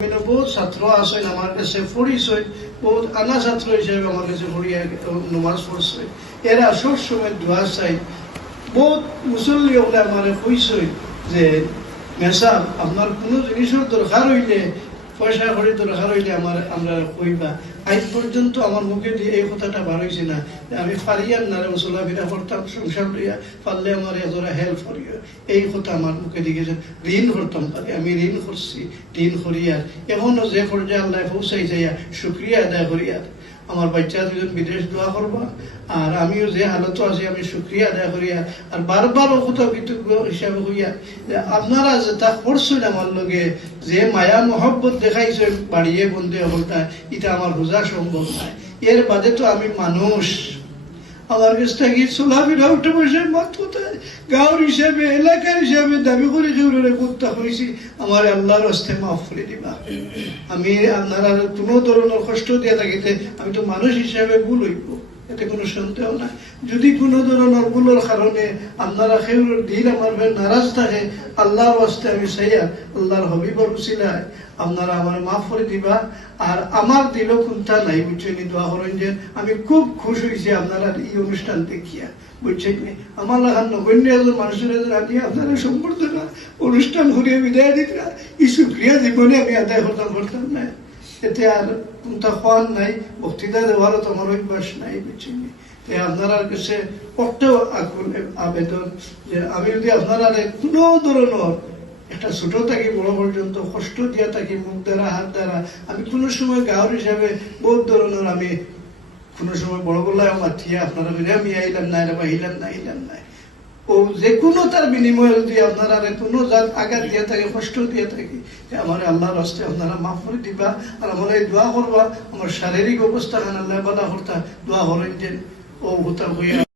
বহুত ছাত্র আছেন আমার কাছে পড়িছেন, বহুত আনা ছাত্র হিসেবে আমার কাছে পড়িয়া নমাজ পড়ছে। এরা সবসময় দোয়া চাই। বহুত মুসল্লি হলে আমার কইছে যে মেসাব আপনার কোনো জিনিসের দরকার হইলে, পয়সা করে দরকার হইলে আমরা কইবা। আজ পর্যন্ত আমার মুখে দিয়ে এই কথাটা বার হয়েছে না যে আমি ফারিয়ার নারে চলাফেরা করতাম, সংসার লইয়া পারলে আমার এজরা হেল্প করিয়া, এই কথা আমার মুখে দিয়েছে। ঋণ করতাম পারে, আমি ঋণ করছি, ঋণ করিয়ার এখনো যে পর্যায়ে আল্লাহ পৌঁছাই যাইয়া শুক্রিয়া আদায় করিয়ার। আমার বাচ্চা দুজন বিদেশ দোয়া করবা, আর আমিও যে হালত আছি আমি শুক্রিয়া আদায় করিয়া আর বারবার কোথাও কৃতজ্ঞ হিসাবে হইয়া যে আপনারা যে তা করছেন আমার লগে, যে মায়া মহব্বত দেখাইছেন বাড়িয়ে বন্ধে হলটা, এটা আমার বোঝা সম্ভব নয়। এর বাদে তো আমি মানুষ, আমার কাছ থেকে চলাফেরা উঠে বসে মত কোথায় গাঁওর হিসাবে, এলাকার হিসাবে দাবি করে কেউ করতে হয়েছি, আমার আল্লাহর হস্তে মাফ করে দিবা। আমি আপনারা কোনো ধরনের কষ্ট দিয়ে থাকিতে আমি তো মানুষ হিসাবে ভুল হইব, এতে কোনো সন্দেহ নাই। যদি কোনো ধরনের ভুলের কারণে আপনারা কেউ দিল আমার নারাজ থাকে, আল্লাহর হস্তে আমি চাইয়া আল্লাহর হবিবর উসিলায় আপনারা আমার মাফ করে দিবা। আর আমার দিল কোনটা নাই বুঝছেন, দোয়া করেন যে আমি খুব খুশি হয়েছি আপনারা এই অনুষ্ঠান দেখিয়া, বুঝছেন। আমার লাগান নগণ্য একজন মানুষের আনি আপনারা সম্বর্ধনা অনুষ্ঠান ঘুরিয়ে বিদায় দিতরা, এই শুক্রিয়া জীবনে আমি আদায় করতাম না। এতে আর কোনটা খাওয়ান নাই, বক্তৃতা দেওয়ারও তো আমার অভ্যাস নাই, বুঝছেন। আপনারা কাছে একটা আবেদন যে আমি যদি আপনারা কোনো ধরনের একটা ছোট থাকি বড় পর্যন্ত কষ্ট দিয়া থাকি, মুখ দ্বারা হাত দ্বারা, আমি কোনো সময় গাঁওর হিসাবে বহুত ধরনের আমি কোনো সময় বড় বললাম মাথিয়া আপনারা আমি আইলাম না, এরা হিলাম না, ও যে কোনো তার বিনিময়ে যদি আপনারা কোনো জাত আঘাত দিয়ে থাকে, কষ্ট দিয়ে থাকি, আমার আল্লাহর হস্তে আপনারা মাফ করে দিবা। আর আমার এই দোয়া করবা আমার শারীরিক অবস্থা আল্লাহ বালা করতা দোয়া করেন যে ও হতা হইয়া